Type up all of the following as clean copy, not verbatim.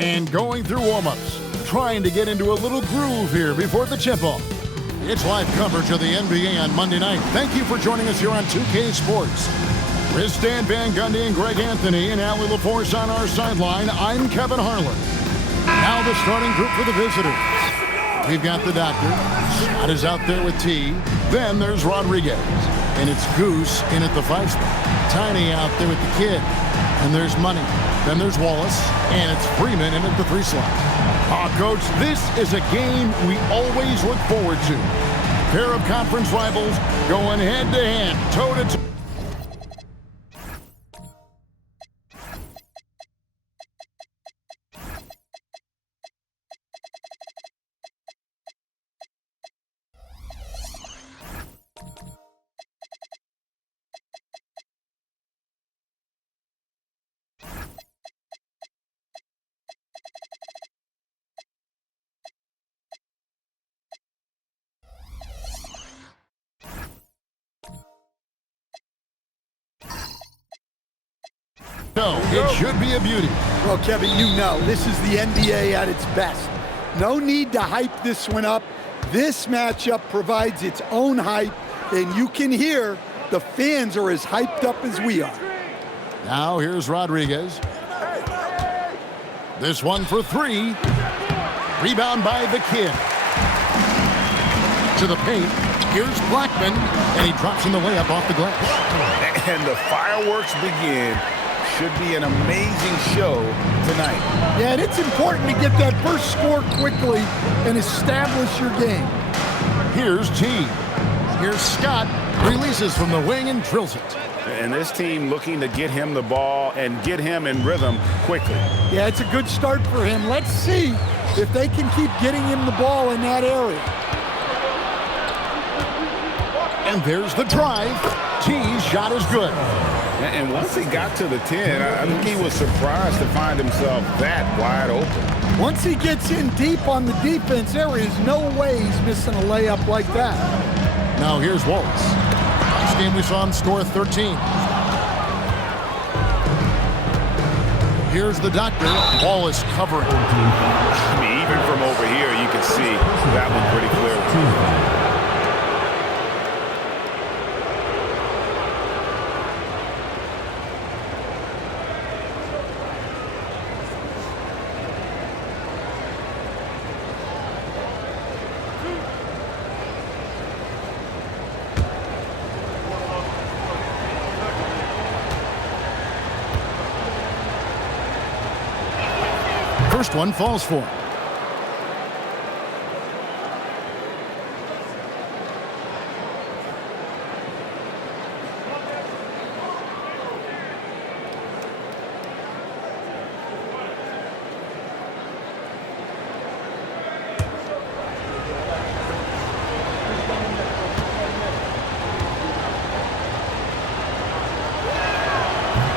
and going through warm-ups, trying to get into a little groove here before the tip-off. It's live coverage of the NBA on Monday night. Thank you for joining us here on 2K Sports. With Stan Van Gundy and Greg Anthony and Allie LaForce on our sideline, I'm Kevin Harlan. Now the starting group for the visitors. We've got the doctor. Scott is out there with T. Then there's Rodriguez. And it's Goose in at the 5 spot. Tiny out there with the kid. And there's Money. Then there's Wallace. And it's Freeman in at the 3 slot. Coach, this is a game we always look forward to. A pair of conference rivals going head-to-head, toe-to-toe. So, it should be a beauty. Well, Kevin, you know, this is the NBA at its best. No need to hype this one up. This matchup provides its own hype, and you can hear the fans are as hyped up as we are. Now here's Rodriguez. This one for 3. Rebound by the kid. To the paint. Here's Blackman, and he drops in the layup off the glass. And the fireworks begin. Should be an amazing show tonight. Yeah, and it's important to get that first score quickly and establish your game. Here's T. Here's Scott. Releases from the wing and drills it. And this team looking to get him the ball and get him in rhythm quickly. Yeah, it's a good start for him. Let's see if they can keep getting him the ball in that area. And there's the drive. T's shot is good. And once he got to the 10, I think he was surprised to find himself that wide open. Once he gets in deep on the defense, there is no way he's missing a layup like that. Now here's Wallace. Last game we saw him score 13. Here's the doctor. Wallace covering. I mean, even from over here, you can see that one pretty clearly. First one falls for him.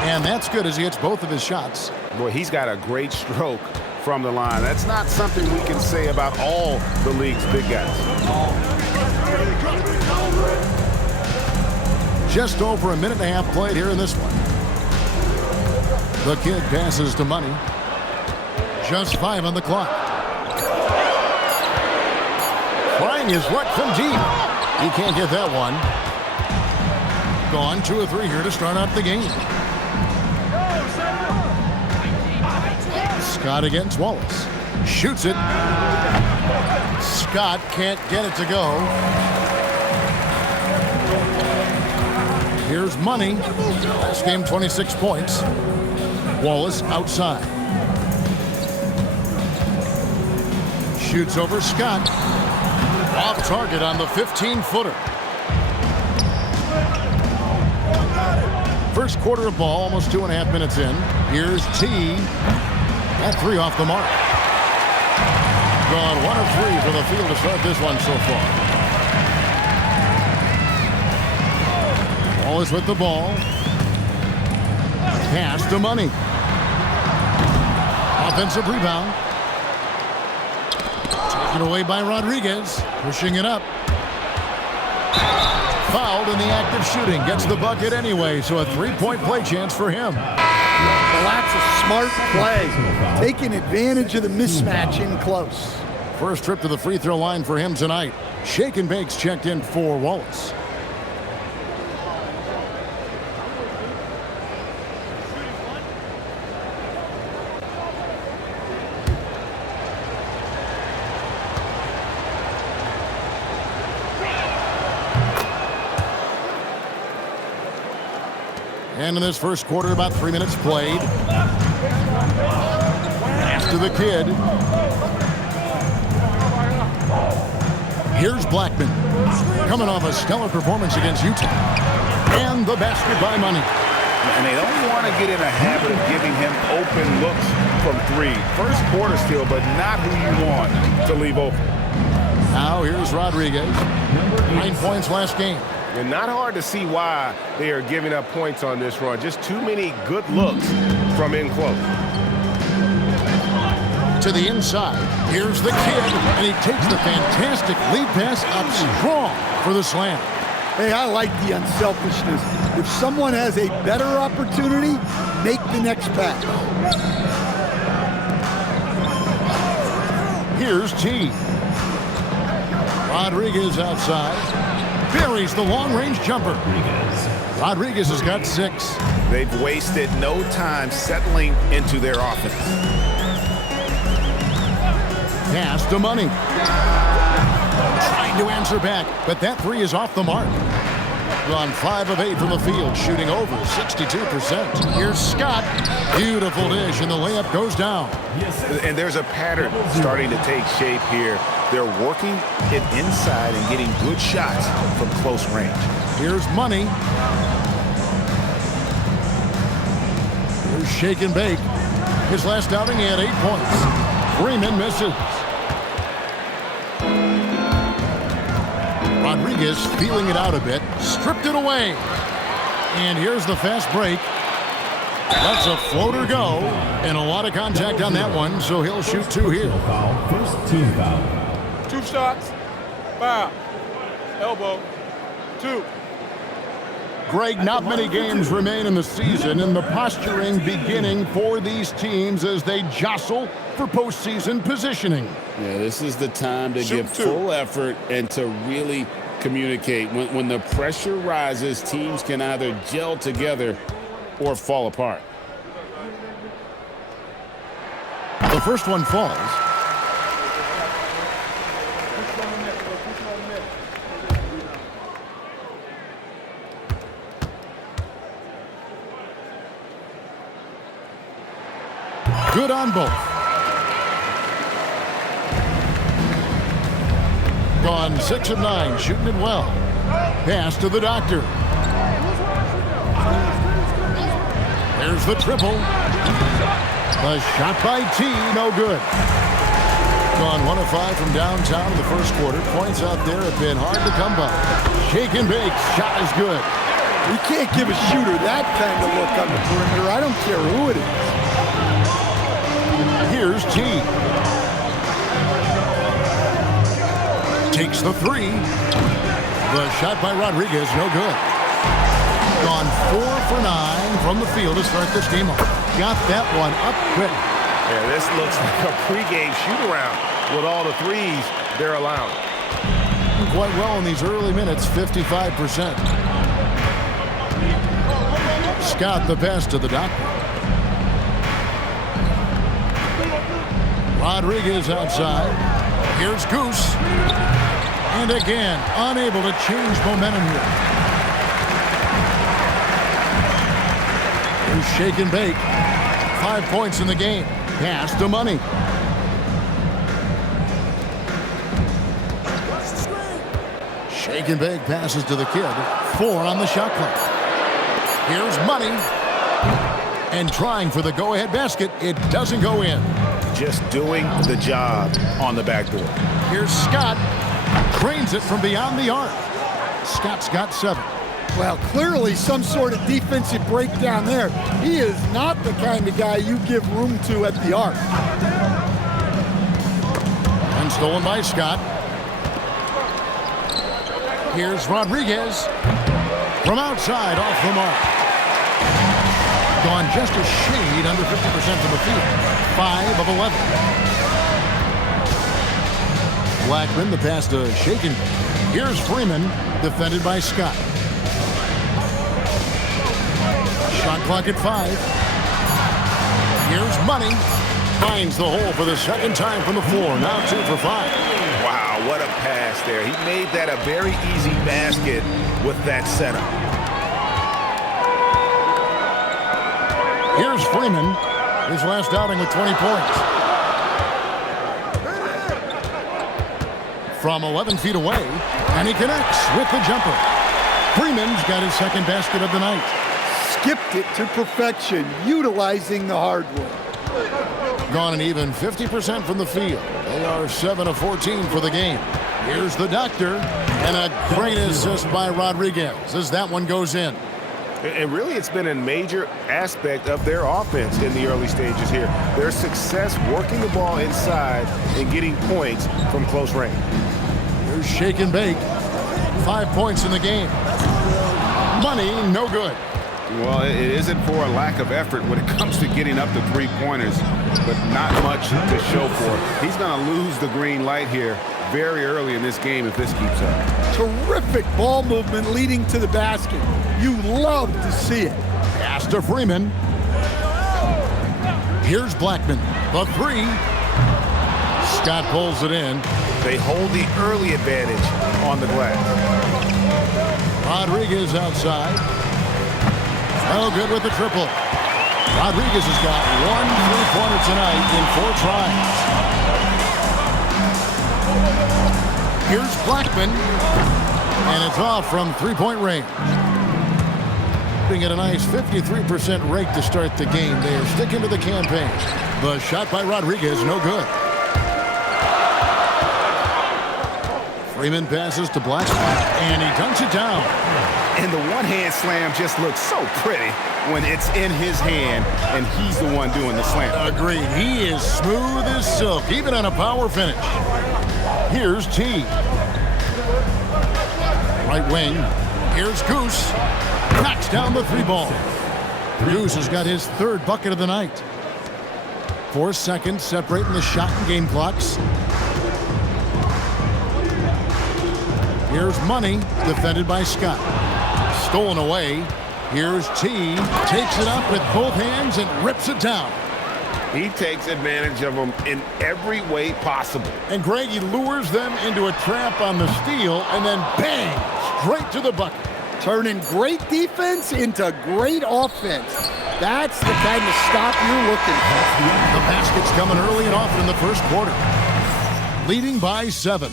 And that's good as he hits both of his shots. Boy, he's got a great stroke from the line. That's not something we can say about all the league's big guys. Just over a minute and a half played here in this one. The kid passes to Money. Just 5 on the clock. Flying his right from deep. He can't get that one. Gone 2 or 3 here to start out the game. Scott against Wallace. Shoots it. Scott can't get it to go. Here's Money. Last game, 26 points. Wallace outside. Shoots over Scott. Off target on the 15-footer. First quarter of ball, almost 2.5 minutes in. Here's T. That 3 off the mark. Gone 1 of 3 for the field to start this one so far. Wallace with the ball. Pass to Money. Offensive rebound. Taken away by Rodriguez. Pushing it up. Fouled in the act of shooting. Gets the bucket anyway, so a 3-point play chance for him. Well, that's a smart play, taking advantage of the mismatch in close. First trip to the free throw line for him tonight. Shake and Bake's checked in for Wallace. And in this first quarter, about 3 minutes played. Pass to the kid. Here's Blackman, coming off a stellar performance against Utah. And the basket by Money. And they don't want to get in a habit of giving him open looks from three. First quarter still, but not who you want to leave open. Now here's Rodriguez. 9 points last game. And not hard to see why they are giving up points on this run. Just too many good looks from in close. To the inside. Here's the kid, and he takes the fantastic lead pass up strong for the slam. Hey, I like the unselfishness. If someone has a better opportunity, make the next pass. Here's T. Rodriguez outside. Buries the long-range jumper. Rodriguez has got 6. They've wasted no time settling into their offense. Pass to Money. Trying to answer back, but that 3 is off the mark. Gone 5 of 8 from the field, shooting over 62%. Here's Scott. Beautiful dish, and the layup goes down. And there's a pattern starting to take shape here. They're working it inside and getting good shots from close range. Here's Money. Here's Shake and Bake. His last outing, he had 8 points. Freeman misses. Rodriguez feeling it out a bit. Stripped it away. And here's the fast break. Lets a floater go. And a lot of contact on that one, so he'll shoot 2 here. First team foul. 2 shots. Foul. Elbow. 2. Greg, not many games remain in the season, and the posturing beginning for these teams as they jostle for postseason positioning. Yeah, this is the time to give full effort and to really communicate. When the pressure rises, teams can either gel together or fall apart. The first one falls. Good on both. Gone 6 of 9, shooting it well. Pass to the doctor. There's the triple. The shot by T, no good. Gone 1 of 5 from downtown in the first quarter. Points out there have been hard to come by. Shake and Bake, shot is good. You can't give a shooter that kind of look on the perimeter. I don't care who it is. Here's T. Takes the 3. The shot by Rodriguez, no good. Gone 4 for 9 from the field to start this game off. Got that one up quick. Yeah, this looks like a pregame shoot-around with all the threes they're allowing. Quite well in these early minutes, 55%. Scott the pass to the doctor. Rodriguez outside. Here's Goose. And again, unable to change momentum here. Here's Shake and Bake. 5 points in the game. Pass to Money. Shake and Bake passes to the kid. 4 on the shot clock. Here's Money. And trying for the go-ahead basket. It doesn't go in. Just doing the job on the backboard. Here's Scott. Drains it from beyond the arc. Scott's got 7. Well, clearly some sort of defensive breakdown there. He is not the kind of guy you give room to at the arc. And stolen by Scott. Here's Rodriguez. From outside, off the mark. gone just a shade under 50% from the field. 5 of 11. Blackman, the pass to Shaken. Here's Freeman, defended by Scott. Shot clock at 5. Here's Money. Finds the hole for the second time from the floor. Now 2 for 5. Wow, what a pass there. He made that a very easy basket with that setup. Here's Freeman. His last outing with 20 points. From 11 feet away, and he connects with the jumper. Freeman's got his second basket of the night. Skipped it to perfection, utilizing the hardwood. Gone an even 50% from the field. They are 7 of 14 for the game. Here's the doctor, and a great assist by Rodriguez as that one goes in. And really, it's been a major aspect of their offense in the early stages here. Their success working the ball inside and getting points from close range. Here's Shake and Bake. 5 points in the game. Money, no good. Well, it isn't for a lack of effort when it comes to getting up to three-pointers, but not much to show for it. He's going to lose the green light here very early in this game if this keeps up. Terrific ball movement leading to the basket. You love to see it. Pass to Freeman. Here's Blackman. The 3. Scott pulls it in. They hold the early advantage on the glass. Rodriguez outside. Oh, good with the triple. Rodriguez has got 1 3-pointer tonight in 4 tries. Here's Blackman, and it's off from 3-point range. Putting at a nice 53% rate to start the game. They are sticking to the campaign. The shot by Rodriguez, no good. Freeman passes to Blackman, and he dunks it down. And the one-hand slam just looks so pretty when it's in his hand and he's the one doing the slam. Agreed. He is smooth as silk, even on a power finish. Here's T. Right wing. Here's Goose. Knocks down the 3-ball. Goose has got his 3rd bucket of the night. 4 seconds separating the shot and game clocks. Here's Money, defended by Scott. Stolen away. Here's T. Takes it up with both hands and rips it down. He takes advantage of them in every way possible. And Greg, he lures them into a trap on the steal, and then bang, straight to the bucket. Turning great defense into great offense. That's the kind of stop you're looking for. The basket's coming early and often in the first quarter. Leading by 7.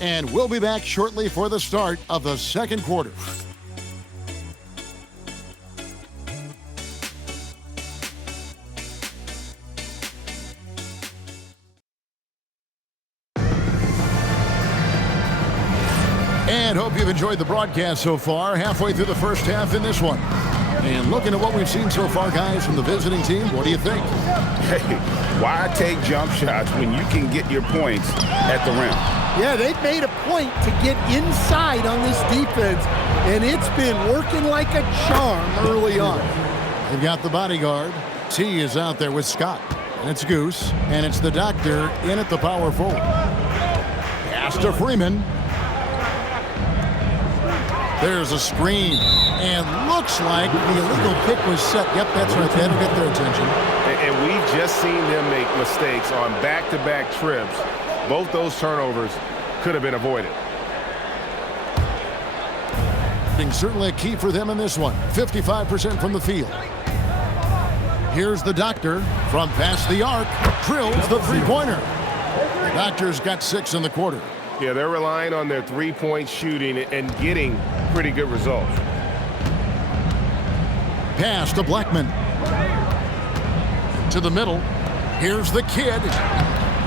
And we'll be back shortly for the start of the second quarter. And hope you've enjoyed the broadcast so far. Halfway through the first half in this one. And looking at what we've seen so far, guys, from the visiting team, what do you think? Hey, why take jump shots when you can get your points at the rim? Yeah, they've made a point to get inside on this defense, and it's been working like a charm early on. They've got the bodyguard. T is out there with Scott. And it's Goose. And it's the doctor in at the power forward. Pass to Freeman. There's a screen. And looks like the illegal pick was set. Yep, that's right. That'll get their attention. And we've just seen them make mistakes on back-to-back trips. Both those turnovers could have been avoided. Certainly a key for them in this one. 55% from the field. Here's the doctor from past the arc. Drills the 3-pointer. The doctor's got 6 in the quarter. Yeah, they're relying on their 3-point shooting and getting pretty good results. Pass to Blackman. To the middle. Here's the kid.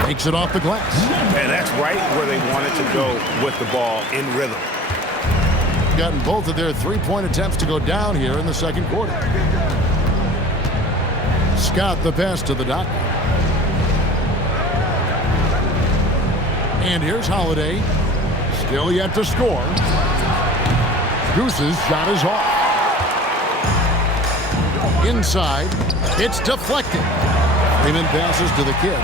Takes it off the glass. And that's right where they wanted to go with the ball, in rhythm. Gotten both of their 3-point attempts to go down here in the second quarter. Scott the pass to the doctor. And here's Holiday. Still yet to score. Goose's shot is off. Inside. It's deflected. Freeman passes to the kid.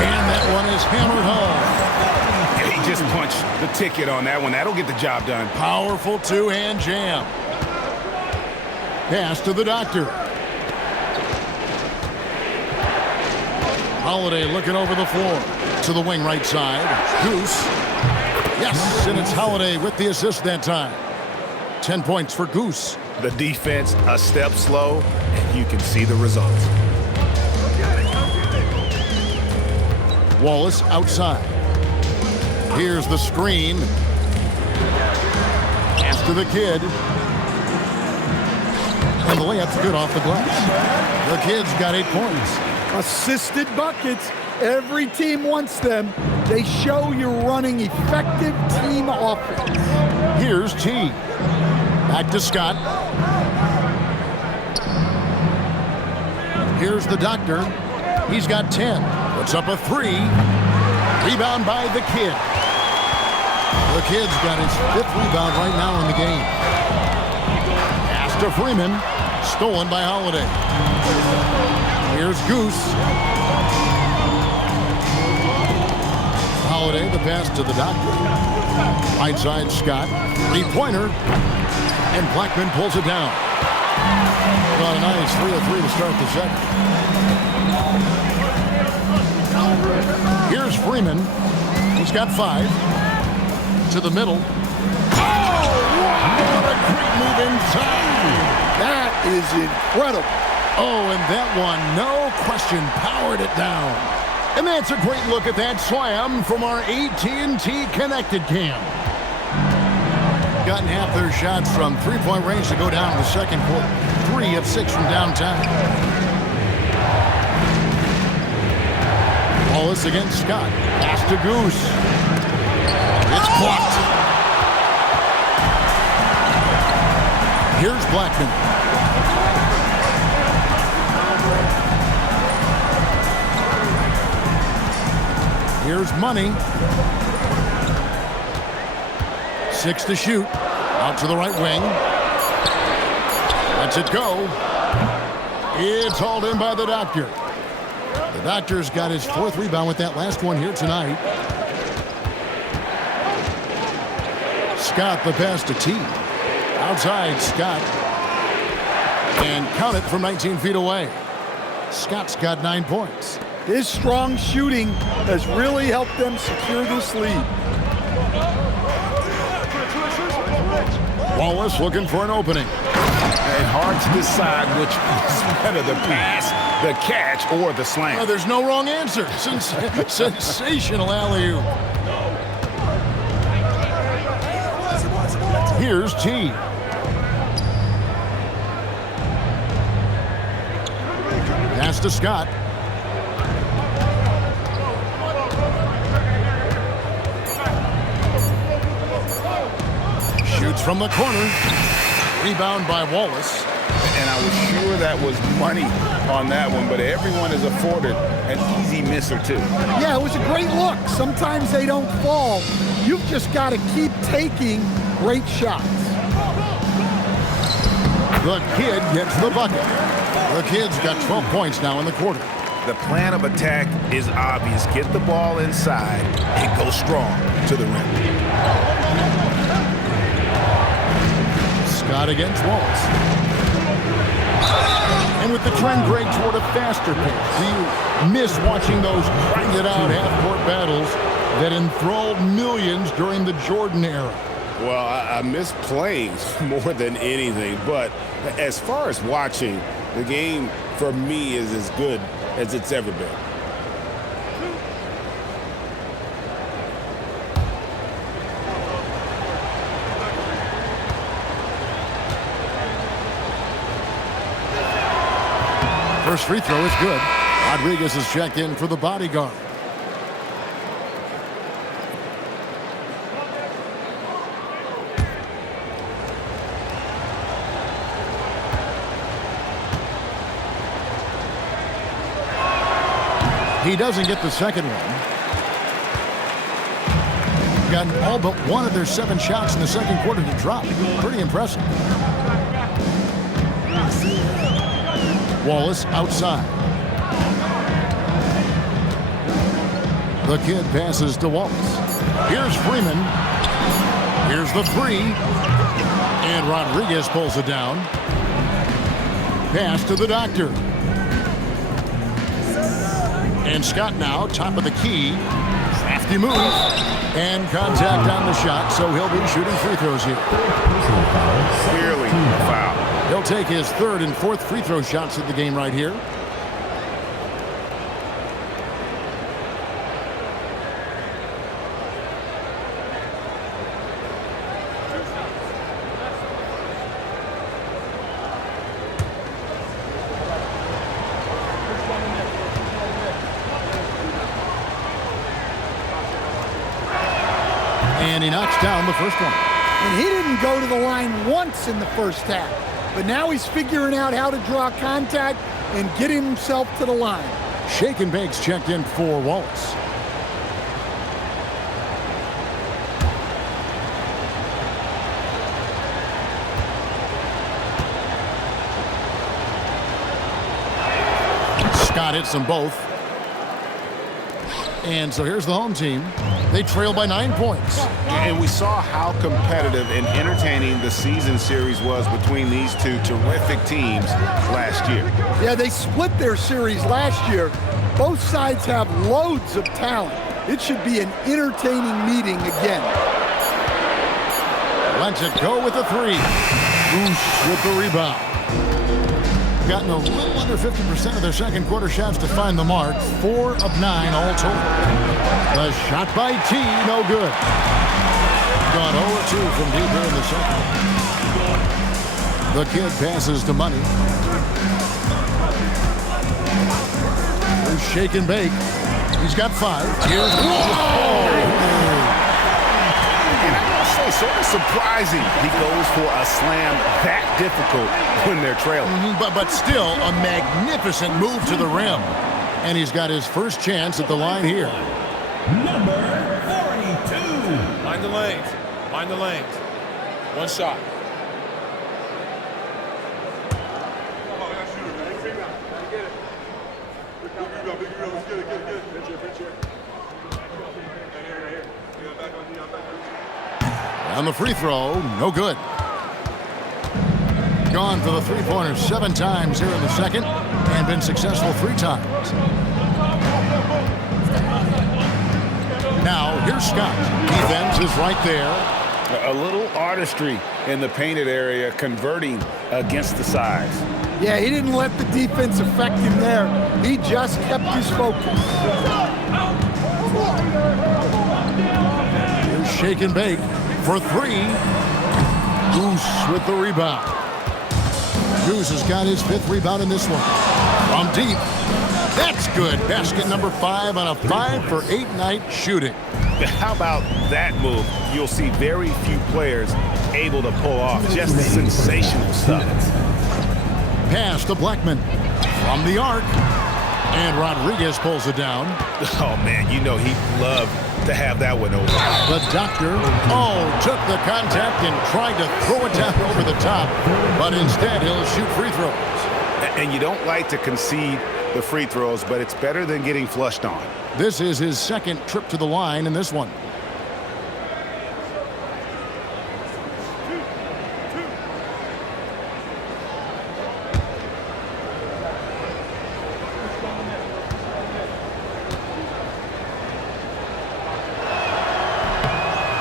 And that one is hammered home. He just punched the ticket on that one. That'll get the job done. Powerful two-hand jam. Pass to the doctor. Holiday looking over the floor. To the wing right side. Goose. Yes, and it's Holiday with the assist that time. 10 points for Goose. The defense a step slow, and you can see the results. Wallace outside. Here's the screen. Pass to the kid. And the layup's good off the glass. The kid's got 8 points. Assisted buckets. Every team wants them. They show you're running effective team offense. Here's T. Back to Scott. Here's the doctor. He's got 10. Puts up a 3. Rebound by the kid. The kid's got his 5th rebound right now in the game. Pass to Freeman. Stolen by Holiday. Here's Goose. Holiday, the pass to the doctor. Right side, Scott. 3-pointer. And Blackman pulls it down. Got a nice 3 of 3 to start the second. Here's Freeman. He's got 5. To the middle. Oh, what a great move inside. That is incredible. Oh, and that one, no question, powered it down. And that's a great look at that slam from our AT&T Connected Cam. Gotten half their shots from three-point range to go down in the second quarter. 3 of 6 from downtown. Wallace against Scott. Pass to Goose. It's blocked. Here's Blackman. Here's Money. 6 to shoot. Out to the right wing. Lets it go. It's hauled in by the doctor. The doctor's got his 4th rebound with that last one here tonight. Scott the pass to T. Outside Scott. And count it from 19 feet away. Scott's got 9 points. His strong shooting has really helped them secure this lead. Wallace looking for an opening. And hard to decide which is better, the pass, the catch, or the slam. Oh, there's no wrong answer. Sensational alley-oop. Here's T. Pass to Scott. Shoots from the corner. Rebound by Wallace. And I was sure that was money on that one, but everyone is afforded an easy miss or 2. Yeah, it was a great look. Sometimes they don't fall. You've just got to keep taking great shots. The kid gets the bucket. The kid's got 12 points now in the quarter. The plan of attack is obvious. Get the ball inside and go strong to the rim. Scott against Wallace. And with the trend, Greg, toward a faster pace, do you miss watching those grinded-out half-court battles that enthralled millions during the Jordan era? Well, I miss playing more than anything, but as far as watching, the game for me is as good as it's ever been. First free throw is good. Rodriguez is checked in for the bodyguard. He doesn't get the second one. Gotten all but one of their 7 shots in the second quarter to drop. Pretty impressive. Wallace outside. The kid passes to Wallace. Here's Freeman. Here's the three. And Rodriguez pulls it down. Pass to the doctor. And Scott now, top of the key. Crafty move. And contact on the shot, so he'll be shooting free throws here. Clearly a foul. He'll take his third and fourth free throw shots of the game right here. And he knocks down the first one. And he didn't go to the line once in the first half. But now he's figuring out how to draw contact and get himself to the line. Shake and Bake's checked in for Wallace. Scott hits them both. And so here's the home team. They trail by 9 points. And we saw how competitive and entertaining the season series was between these two terrific teams last year. Yeah, they split their series last year. Both sides have loads of talent. It should be an entertaining meeting again. Lets it go with the three. Boosh with the rebound. Gotten a little under 50% of their second quarter shots to find the mark. 4 of 9 all total. The shot by T, no good. Gone 0-2 from deep here in the second. The kid passes to Money. Here's Shake and Bake. He's got 5. Here's Sort of surprising he goes for a slam that difficult when they're trailing. But still a magnificent move to the rim. And he's got his first chance at the line here. Number 42. Mind the lanes. Mind the lanes. One shot. On the free throw, no good. Gone for the three-pointer 7 times here in the second and been successful 3 times. Now, here's Scott. Defense is right there. A little artistry in the painted area, converting against the size. Yeah, he didn't let the defense affect him there. He just kept his focus. Here's Shake and Bake for 3. Goose with the rebound. Goose has got his 5th rebound in this one. From deep. That's good. Basket number 5 on a 5 for 8 night shooting. How about that move? You'll see very few players able to pull off just sensational stuff. Pass to Blackman from the arc. And Rodriguez pulls it down. Oh, man, you know he'd love to have that one over. The doctor, took the contact and tried to throw it down over the top, but instead he'll shoot free throws. And you don't like to concede the free throws, but it's better than getting flushed on. This is his 2nd trip to the line in this one.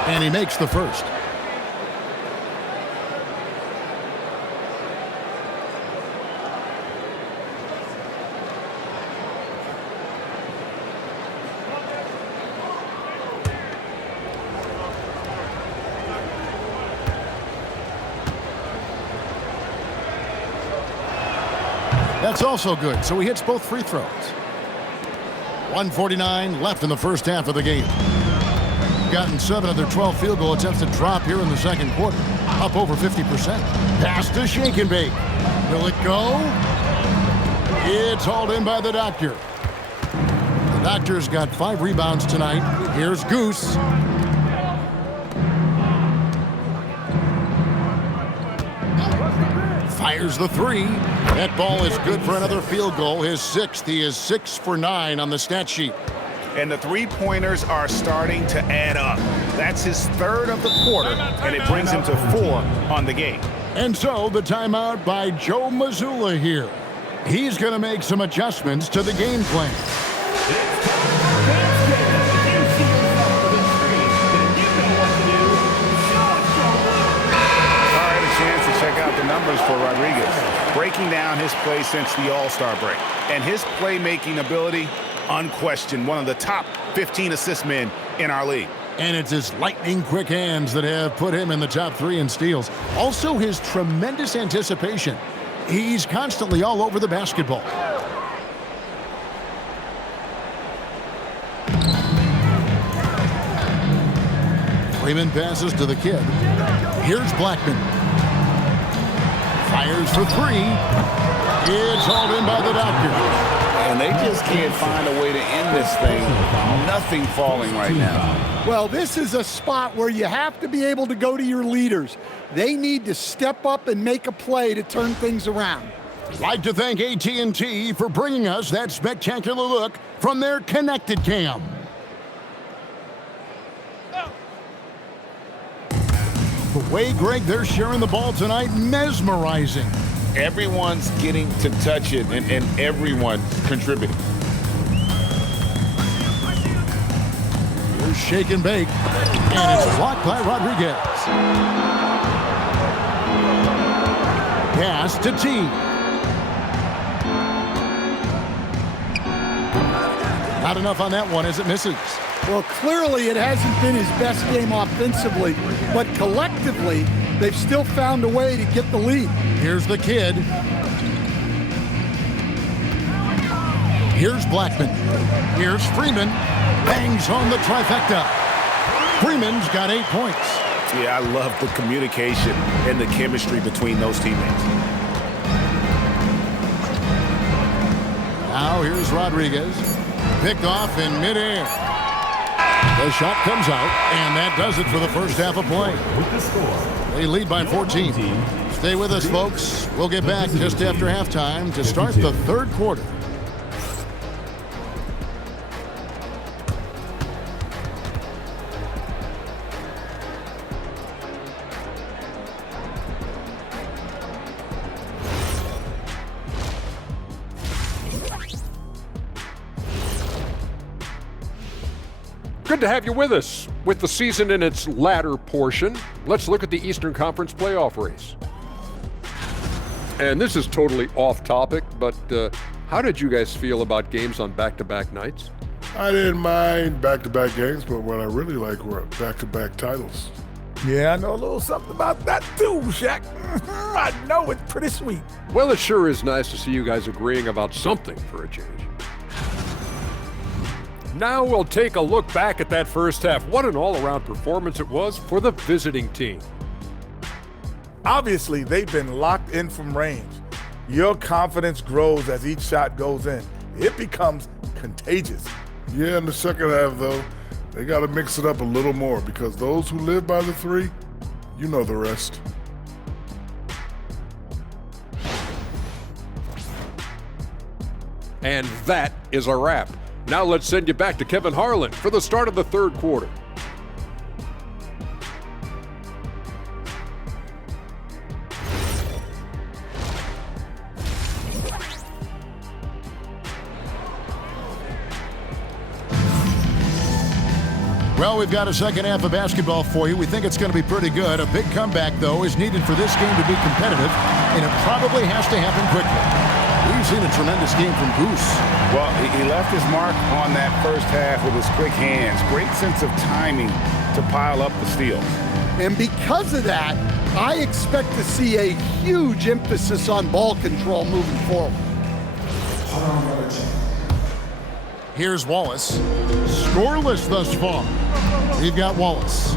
And he makes the first. That's also good, so he hits both free throws. 1:49 left in the first half of the game. Gotten 7 of their 12 field goal attempts to drop here in the second quarter. Up over 50%. Pass to Shake and Bake. Will it go? It's hauled in by the doctor. The doctor's got 5 rebounds tonight. Here's Goose. Fires the three. That ball is good for another field goal. His 6th. He is 6 for 9 on the stat sheet. And the three-pointers are starting to add up. That's his 3rd of the quarter, and it brings him to 4 on the game. And so the timeout by Joe Mazzulla here. He's going to make some adjustments to the game plan. Check out the numbers for Rodriguez. Breaking down his play since the All-Star break. And his playmaking ability, unquestioned, one of the top 15 assist men in our league. And it's his lightning-quick hands that have put him in the top 3 in steals. Also his tremendous anticipation. He's constantly all over the basketball. Freeman passes to the kid. Here's Blackman. Fires for 3. It's hauled in by the doctor. And they just can't find a way to end this thing. Nothing falling right now. Well, this is a spot where you have to be able to go to your leaders. They need to step up and make a play to turn things around. I'd like to thank AT&T for bringing us that spectacular look from their Connected Cam. The way, Greg, they're sharing the ball tonight, mesmerizing. Everyone's getting to touch it, and everyone contributing. Here's shake and bake, and it's blocked by Rodriguez. Pass to T. Not enough on that one as it misses. Well, clearly it hasn't been his best game offensively, but collectively, they've still found a way to get the lead. Here's the kid. Here's Blackman. Here's Freeman. Bangs home the trifecta. Freeman's got 8 points. Yeah, I love the communication and the chemistry between those teammates. Now here's Rodriguez. Picked off in midair. The shot comes out, and that does it for the first half of play. They lead by 14. Stay with us, folks. We'll get back just after halftime to start the 3rd quarter. Good to have you with us. With the season in its latter portion, let's look at the Eastern Conference playoff race. And this is totally off topic, but how did you guys feel about games on back-to-back nights? I didn't mind back-to-back games, but what I really like were back-to-back titles. Yeah, I know a little something about that too, Shaq. I know it's pretty sweet. Well, it sure is nice to see you guys agreeing about something for a change. Now we'll take a look back at that first half. What an all-around performance it was for the visiting team. Obviously, they've been locked in from range. Your confidence grows as each shot goes in. It becomes contagious. Yeah, in the second half, though, they got to mix it up a little more because those who live by the 3, you know the rest. And that is a wrap. Now let's send you back to Kevin Harlan for the start of the 3rd quarter. Well, we've got a second half of basketball for you. We think it's going to be pretty good. A big comeback, though, is needed for this game to be competitive, and it probably has to happen quickly. We've seen a tremendous game from Goose. Well, he left his mark on that first half with his quick hands. Great sense of timing to pile up the steals. And because of that, I expect to see a huge emphasis on ball control moving forward. Here's Wallace. Scoreless thus far. We've got Wallace.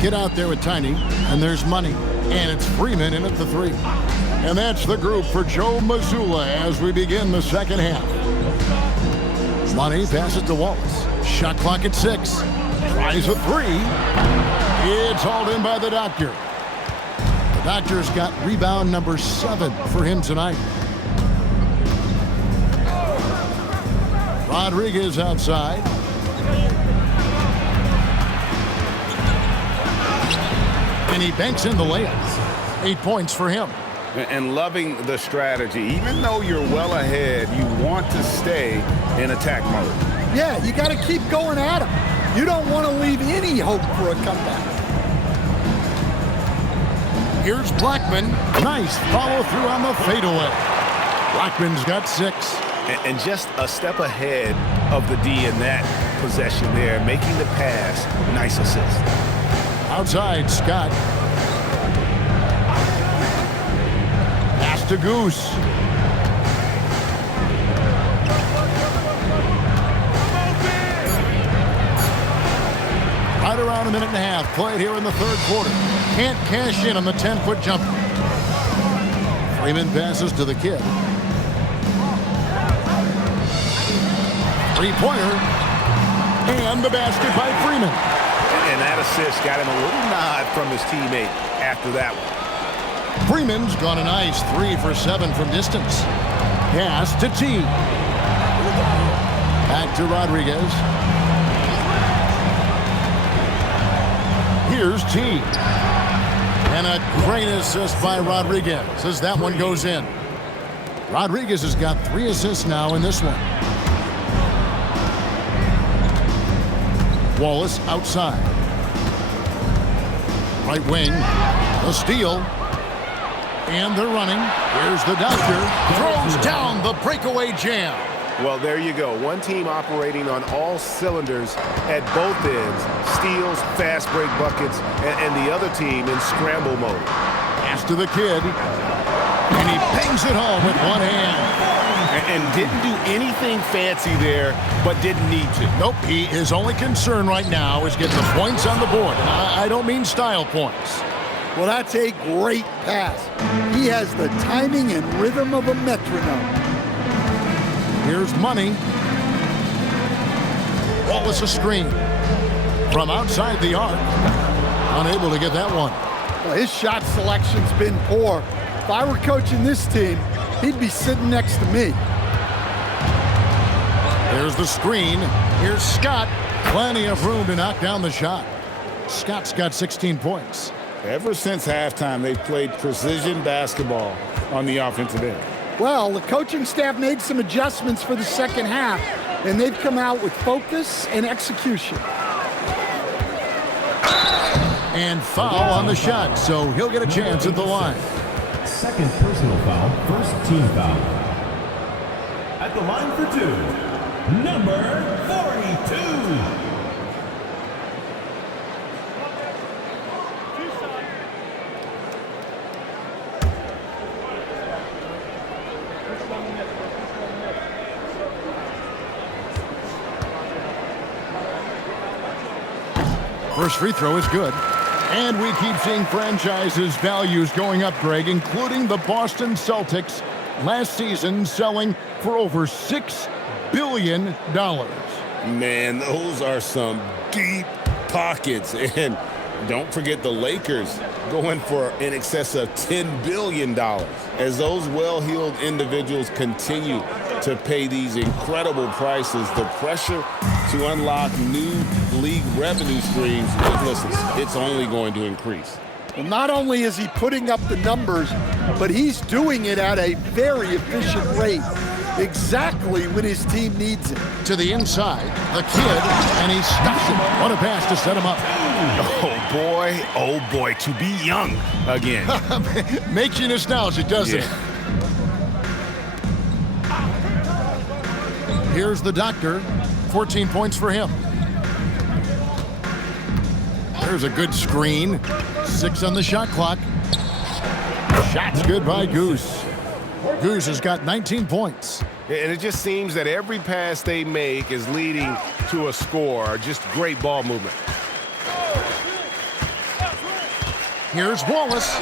Get out there with Tiny, and there's Money. And it's Freeman in at the 3. And that's the group for Joe Mazzulla as we begin the second half. Money passes to Wallace. Shot clock at 6. Tries a 3. It's hauled in by the doctor. The Doctor's got rebound number 7 for him tonight. Rodriguez outside. And he banks in the layup. 8 points for him. And loving the strategy. Even though you're well ahead, you want to stay in attack mode. Yeah, you got to keep going at him. You don't want to leave any hope for a comeback. Here's Blackman. Nice follow through on the fadeaway. Blackman's got 6. And just a step ahead of the D in that possession there, making the pass. Nice assist. Outside, Scott. Pass to Goose. Right around a minute and a half played here in the third quarter. Can't cash in on the 10-foot jumper. Freeman passes to the kid. Three-pointer. And the basket by Freeman. And that assist got him a little nod from his teammate after that one. Freeman's got a nice 3 for 7 from distance. Pass to T. Back to Rodriguez. Here's T. And a great assist by Rodriguez as that one goes in. Rodriguez has got 3 assists now in this one. Wallace outside. Right wing. The steal. And they're running. Here's the Doctor. Throws down the breakaway jam. Well, there you go. One team operating on all cylinders at both ends. Steals, fast break buckets, and the other team in scramble mode. Pass to the kid. And he bangs it home with one hand. And didn't do anything fancy there, but didn't need to. Nope, his only concern right now is getting the points on the board. And I don't mean style points. Well, that's a great pass. He has the timing and rhythm of a metronome. Here's Money. Wallace a screen. From outside the arc. Unable to get that one. Well, his shot selection's been poor. If I were coaching this team, he'd be sitting next to me. There's the screen. Here's Scott. Plenty of room to knock down the shot. Scott's got 16 points. Ever since halftime, they've played precision basketball on the offensive end. Well, the coaching staff made some adjustments for the second half, and they've come out with focus and execution. And foul on the shot, so he'll get a chance at the line. Second personal foul, first team foul. At the line for 2, number 42. First free throw is good. And we keep seeing franchises' values going up, Greg, including the Boston Celtics last season selling for over $6 billion. Man, those are some deep pockets. And don't forget the Lakers going for in excess of $10 billion. As those well-heeled individuals continue to pay these incredible prices, the pressure to unlock new league revenue streams, listen, it's only going to increase. Well, not only is he putting up the numbers, but he's doing it at a very efficient rate, exactly when his team needs it. To the inside, the kid, and he stuffs him. What a pass to set him up. Oh boy, to be young again. Makes you nostalgic, doesn't it? Here's the Doctor. 14 points for him. There's a good screen. 6 on the shot clock. Shot's good by Goose. Goose has got 19 points. And it just seems that every pass they make is leading to a score. Just great ball movement. Here's Wallace.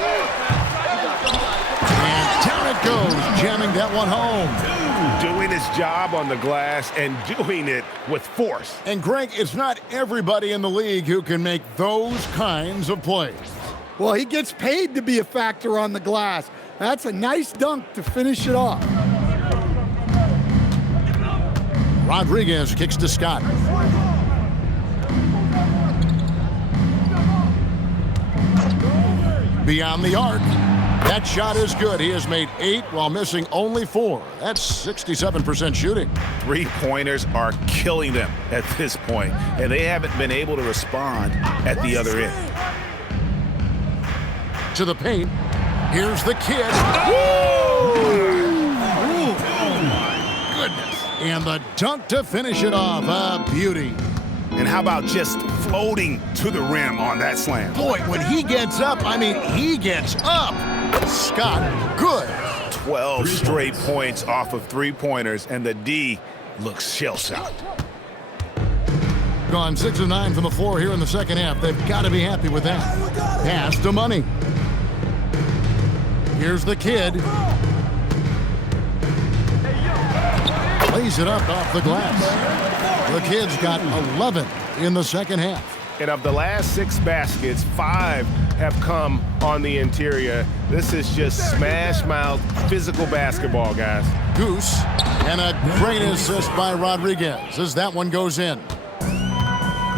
And down it goes, jamming that one home. Doing his job on the glass and doing it with force. And Greg, it's not everybody in the league who can make those kinds of plays. Well, he gets paid to be a factor on the glass. That's a nice dunk to finish it off. Rodriguez kicks to Scott. Beyond the arc. That shot is good. He has made 8 while missing only 4. That's 67% shooting. Three-pointers are killing them at this point, and they haven't been able to respond at the other end. To the paint. Here's the kid. Goodness. And the dunk to finish it off. A beauty. And how about just floating to the rim on that slam? Boy, when he gets up, I mean, he gets up. Scott, good. 12 straight points off of three-pointers, and the D looks shell-shocked. Gone 6 of 9 from the floor here in the second half. They've got to be happy with that. Pass to Money. Here's the kid. Lays it up off the glass. The kid's got 11 in the second half. And of the last 6 baskets, 5 have come on the interior. This is just smash-mouth physical basketball, guys. Goose, and a great assist by Rodriguez as that one goes in.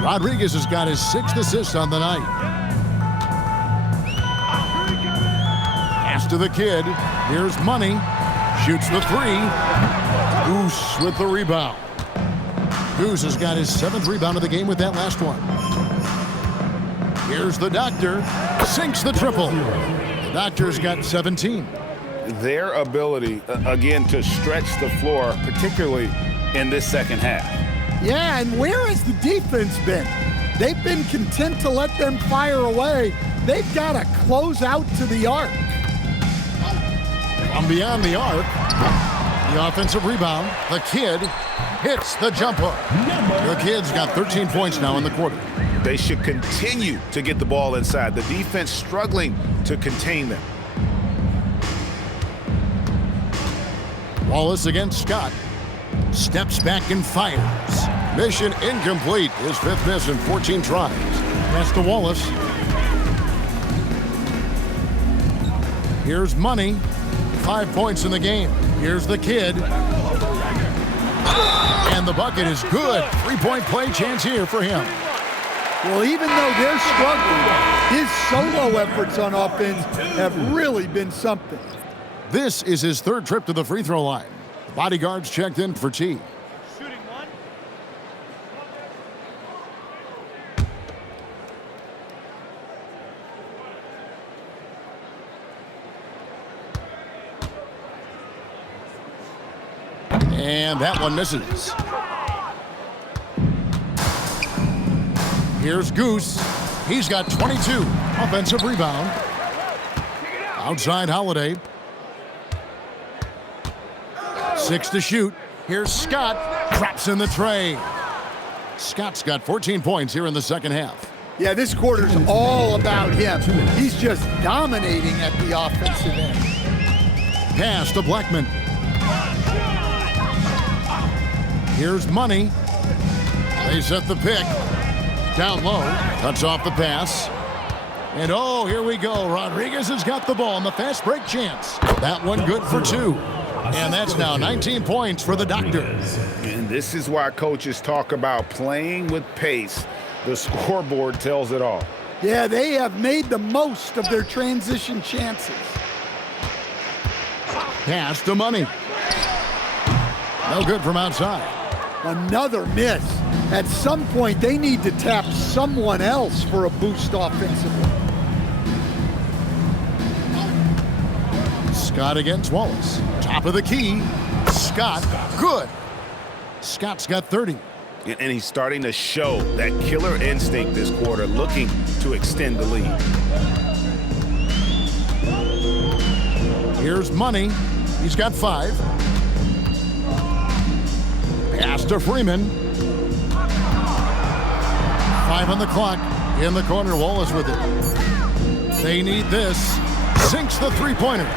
Rodriguez has got his 6th assist on the night. Pass to the kid. Here's Money. Shoots the 3. Goose with the rebound. Goose has got his 7th rebound of the game with that last one. Here's the Doctor. Sinks the triple. The Doctor's got 17. Their ability, again, to stretch the floor, particularly in this second half. Yeah, and where has the defense been? They've been content to let them fire away. They've got to close out to the arc. From beyond the arc, the offensive rebound. The kid hits the jump hook. The kid's got 13 points now in the quarter. They should continue to get the ball inside. The defense struggling to contain them. Wallace against Scott. Steps back and fires. Mission incomplete. His 5th miss in 14 tries. Pass to Wallace. Here's Money. 5 points in the game. Here's the kid. And the bucket is good. 3-point play chance here for him. Well, even though they're struggling, his solo efforts on offense have really been something. This is his 3rd trip to the free throw line. The bodyguards checked in for T. Shooting 1. And that one misses. Here's Goose. He's got 22. Offensive rebound. Outside Holiday. 6 to shoot. Here's Scott. Drops in the tray. Scott's got 14 points here in the second half. Yeah, this quarter's all about him. He's just dominating at the offensive end. Pass to Blackman. Here's Money. They set the pick. Down low. Cuts off the pass. And oh, here we go. Rodriguez has got the ball on the fast break chance. That one good for 2. And that's now 19 points for the Doctor. And this is why coaches talk about playing with pace. The scoreboard tells it all. Yeah, they have made the most of their transition chances. Pass to Money. No good from outside. Another miss. At some point, they need to tap someone else for a boost offensively. Scott against Wallace. Top of the key. Scott, good. Scott's got 30. And he's starting to show that killer instinct this quarter, looking to extend the lead. Here's Money. He's got 5. Pass to Freeman. 5 on the clock. In the corner, Wallace with it. They need this. Sinks the 3-pointer.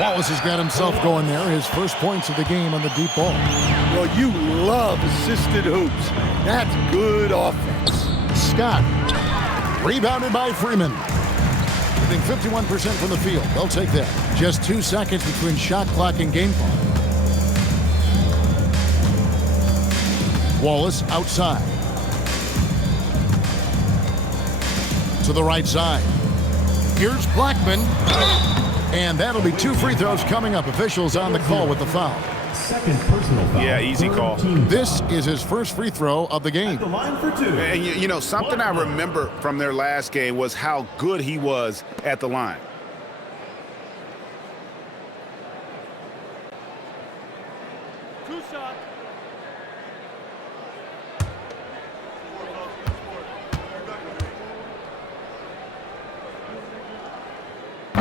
Wallace has got himself going there. His first points of the game on the deep ball. Well, you love assisted hoops. That's good offense. Scott. Rebounded by Freeman. shooting 51% from the field. They'll take that. Just 2 seconds between shot clock and game clock. Wallace outside. To the right side. Here's Blackman. And that'll be 2 free throws coming up. Officials on the call with the foul. Second personal foul. Yeah, easy call. This is his first free throw of the game. At the line for 2. And you know, something I remember from their last game was how good he was at the line.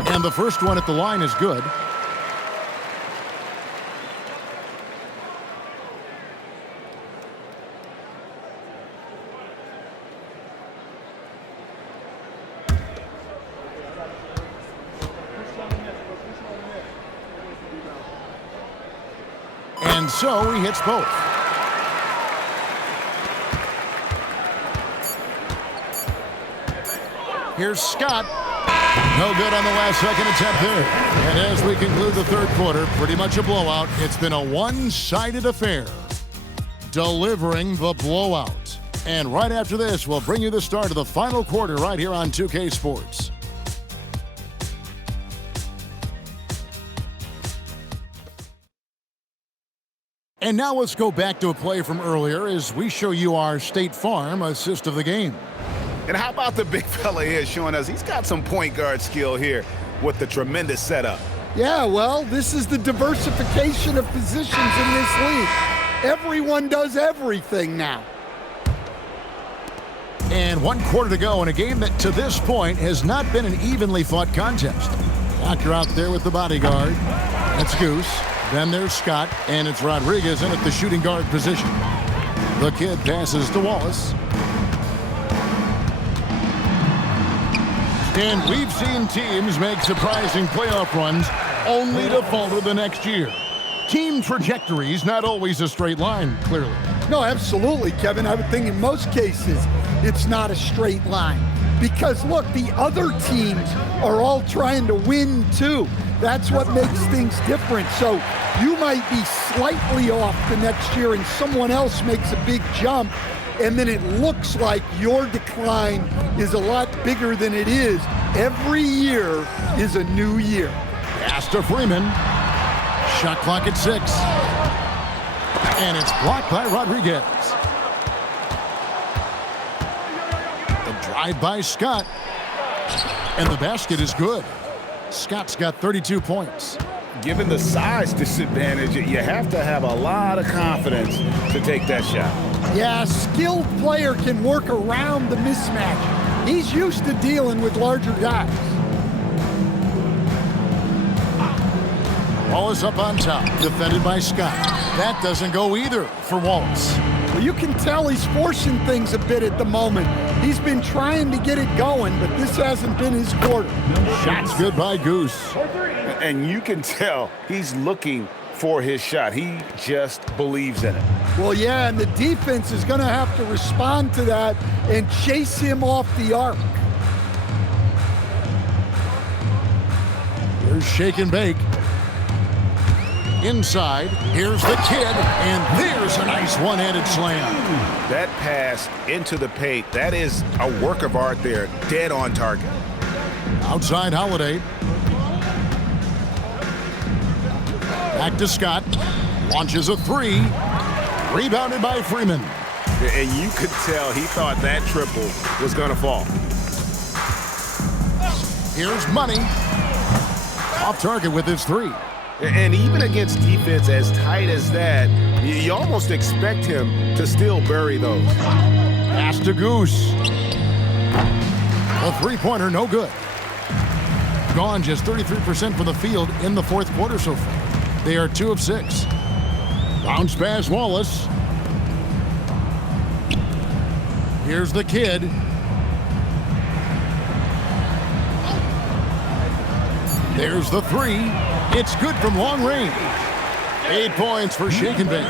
And the first one at the line is good. And so he hits both. Here's Scott. No good on the last second attempt there. And as we conclude the third quarter, pretty much a blowout. It's been a one-sided affair. Delivering the blowout. And right after this, we'll bring you the start of the final quarter right here on 2K Sports. And now let's go back to a play from earlier as we show you our State Farm assist of the game. And how about the big fella here showing us he's got some point guard skill here with the tremendous setup. Yeah, well, this is the diversification of positions in this league. Everyone does everything now. And 1 quarter to go in a game that to this point has not been an evenly fought contest. Doctor out there with the bodyguard. That's Goose. Then there's Scott, and it's Rodriguez in at the shooting guard position. The kid passes to Wallace. And we've seen teams make surprising playoff runs only to falter the next year. Team trajectories not always a straight line, clearly. No, absolutely, Kevin. I would think in most cases it's not a straight line. Because, look, the other teams are all trying to win, too. That's what makes things different. So you might be slightly off the next year and someone else makes a big jump, and then it looks like your decline is a lot bigger than it is. Every year is a new year. Pass to Freeman. Shot clock at 6. And it's blocked by Rodriguez. The drive by Scott. And the basket is good. Scott's got 32 points. Given the size disadvantage, you have to have a lot of confidence to take that shot. Yeah, a skilled player can work around the mismatch. He's used to dealing with larger guys. Wallace up on top, defended by Scott. That doesn't go either for Wallace. Well, you can tell he's forcing things a bit at the moment. He's been trying to get it going, but this hasn't been his quarter. Shot's good by Goose. And you can tell he's looking for his shot. He just believes in it. Well, yeah, and the defense is going to have to respond to that and chase him off the arc. Here's shake and bake. Inside, here's the kid, and there's a nice one-handed slam. That pass into the paint, that is a work of art there, dead on target. Outside Holiday. Back to Scott. Launches a 3. Rebounded by Freeman. And you could tell he thought that triple was going to fall. Here's Money. Off target with his 3. And even against defense as tight as that, you almost expect him to still bury those. Pass to Goose. A three-pointer, no good. Gone just 33% from the field in the fourth quarter so far. They are 2 of 6. Bounce pass Wallace. Here's the kid. There's the 3. It's good from long range. 8 points for Shake and Bake.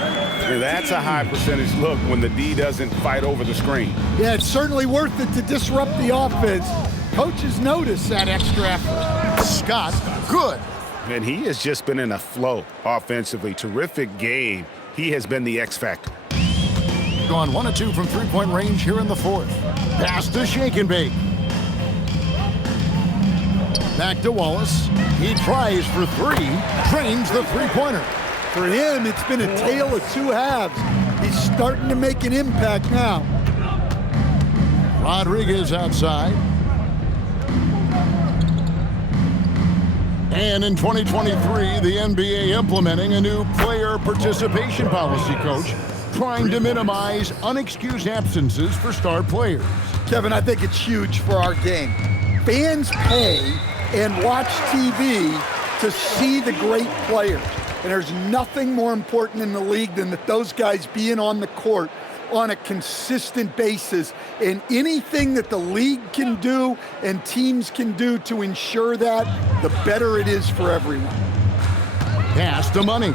That's a high percentage look when the D doesn't fight over the screen. Yeah, it's certainly worth it to disrupt the offense. Coaches notice that extra effort. Scott, good. And he has just been in a flow offensively. Terrific game. He has been the X factor. Gone 1 of 2 from three-point range here in the fourth. Pass to Shake and Bake. Back to Wallace. He tries for three. Drains the three-pointer. For him, it's been a tale of two halves. He's starting to make an impact now. Rodriguez outside. And in 2023, the NBA implementing a new player participation policy, Coach, trying to minimize unexcused absences for star players. Kevin, I think it's huge for our game. Fans pay and watch TV to see the great players. And there's nothing more important in the league than that those guys being on the court on a consistent basis. And anything that the league can do and teams can do to ensure that, the better it is for everyone. Pass to Money.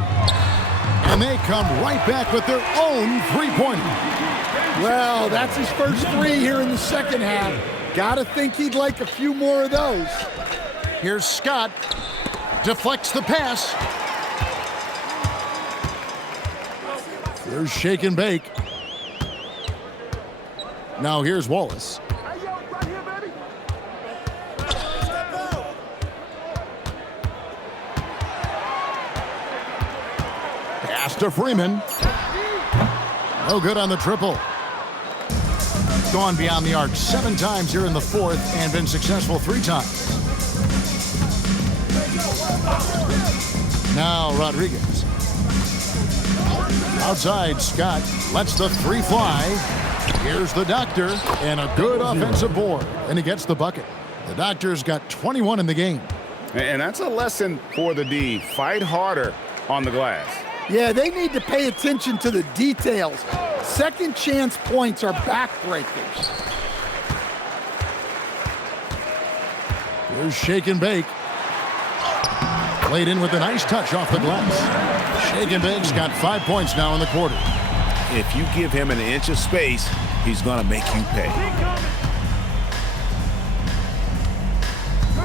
And they come right back with their own three-pointer. Well, that's his first three here in the second half. Gotta think he'd like a few more of those. Here's Scott. Deflects the pass. Here's Shake and Bake. Now here's Wallace. Pass to Freeman. No good on the triple. Gone beyond the arc 7 times here in the fourth and been successful 3 times. Now Rodriguez. Outside, Scott lets the three fly. Here's the Doctor and a good offensive board. And he gets the bucket. The Doctor's got 21 in the game. And that's a lesson for the D. Fight harder on the glass. Yeah, they need to pay attention to the details. Second chance points are backbreakers. Here's Shake and Bake. Played in with a nice touch off the glass. Shake and Bake's got 5 points now in the quarter. If you give him an inch of space, he's going to make you pay.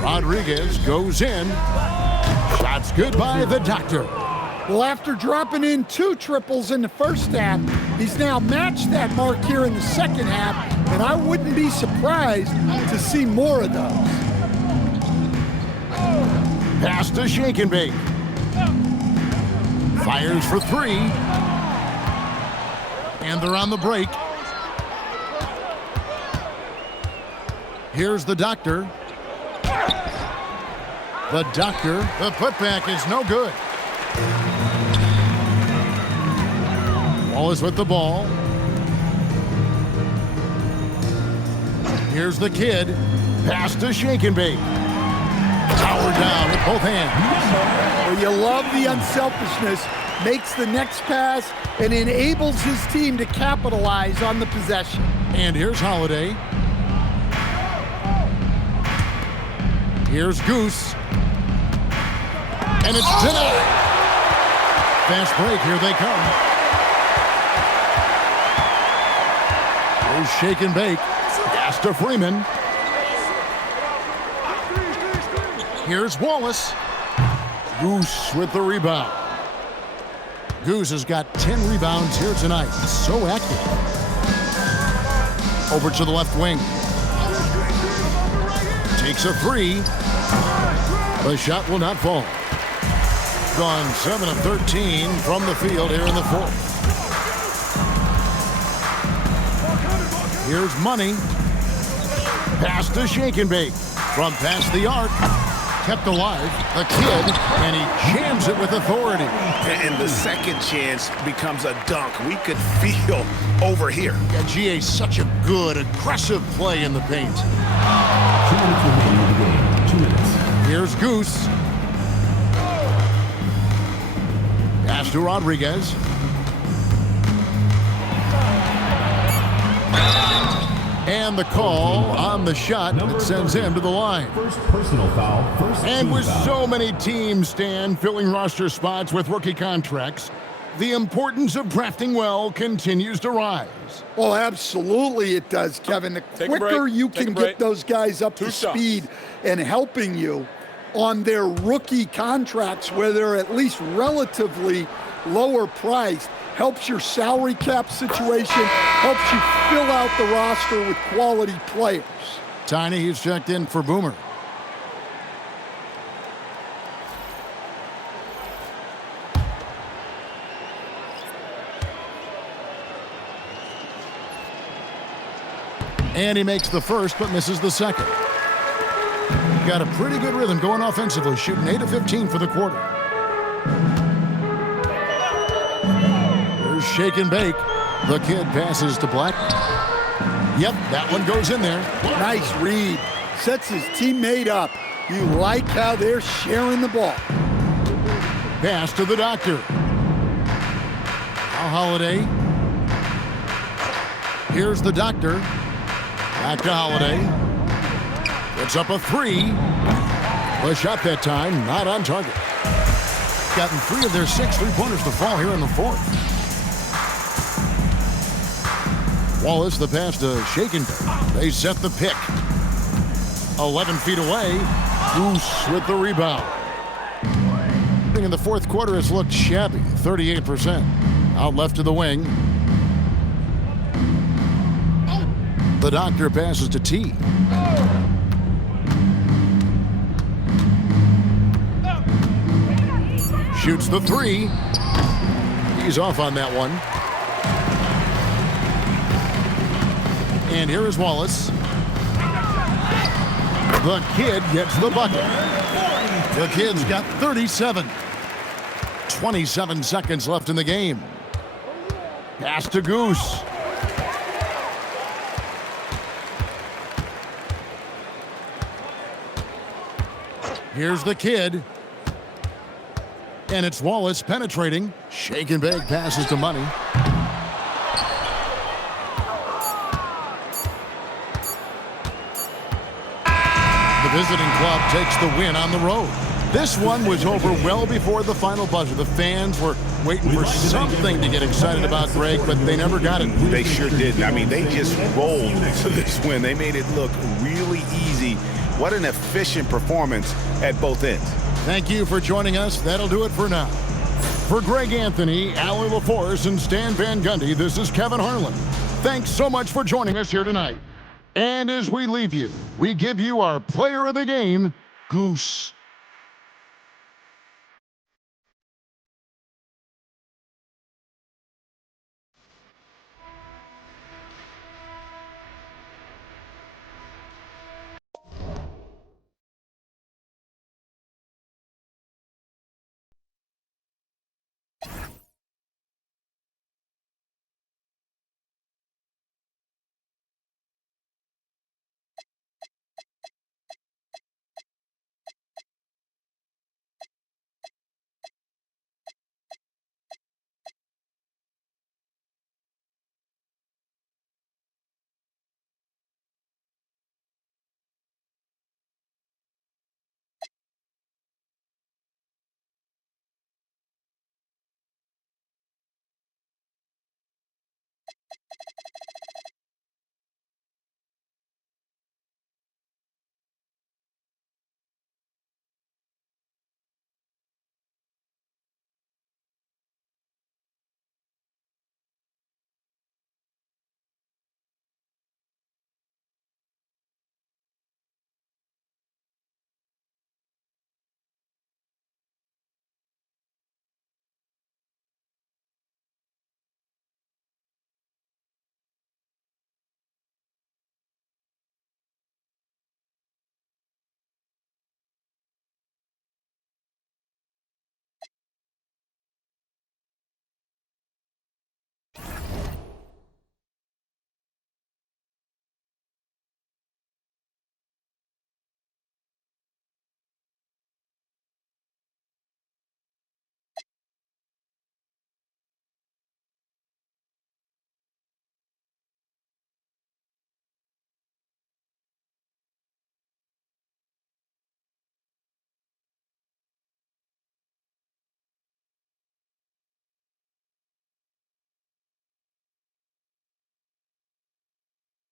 Rodriguez goes in. Shots good by the Doctor. Well, after dropping in 2 triples in the first half, he's now matched that mark here in the second half, and I wouldn't be surprised to see more of those. Pass to Shake and Bake. Fires for 3. And they're on the break. Here's the Doctor. The Doctor. The putback is no good. Wallace with the ball. Here's the Kid. Pass to Shake and Bake. Powered down with both hands. Well, you love the unselfishness. Makes the next pass and enables his team to capitalize on the possession. And here's Holiday. Here's Goose. And it's denied. Fast break, here they come. Here's Shake and Bake. Pass to Freeman. Here's Wallace. Goose with the rebound. Goose has got 10 rebounds here tonight. So active. Over to the left wing. Takes a 3. The shot will not fall. Gone 7 of 13 from the field here in the fourth. Here's Money. Pass to Shake and Bake. From past the arc. Kept alive, the Kid, and he jams it with authority. And the second chance becomes a dunk. We could feel over here. Yeah, GA, such a good, aggressive play in the paint. 2 minutes remaining in the game. 2 minutes. Here's Goose. Pass to Rodriguez. And the call on the shot that sends him to the line. First personal foul. First And team with foul. so many teams, Stan, filling roster spots with rookie contracts, the importance of drafting well continues to rise. Oh, absolutely it does, Kevin. The quicker you can get those guys up to speed and helping you on their rookie contracts where they're at least relatively lower priced, helps your salary cap situation, helps you fill out the roster with quality players. Tiny, he's checked in for Boomer. And he makes the first, but misses the second. Got a pretty good rhythm going offensively, shooting 8 of 15 for the quarter. Here's shake and bake. The kid passes to Black. Yep, that one goes in there. Nice read. Sets his teammate up. You like how they're sharing the ball. Pass to the doctor. Now Holiday. Here's the doctor. Back to Holiday. It's up a three. The shot that time, not on target. Gotten 3 of their 6 3-pointers to fall here in the fourth. Wallace, the pass to Shakenberg. They set the pick. 11 feet away. Goose with the rebound. In the fourth quarter, it's looked shabby. 38%. Out left to the wing. The doctor passes to T. Shoots the three. He's off on that one. And here is Wallace. The kid gets the bucket. The kid's got 37. 27 seconds left in the game. Pass to Goose. Here's the kid. And it's Wallace penetrating. Shake and bake passes to Money. The visiting club takes the win on the road. This one was over well before the final buzzer. The fans were waiting for something to get excited about, Greg, but they never got it. They sure didn't. I mean, they just rolled to this win. They made it look really easy. What an efficient performance at both ends. Thank you for joining us. That'll do it for now. For Greg Anthony, Allie LaForce, and Stan Van Gundy, this is Kevin Harlan. Thanks so much for joining us here tonight. And as we leave you, we give you our player of the game, Goose.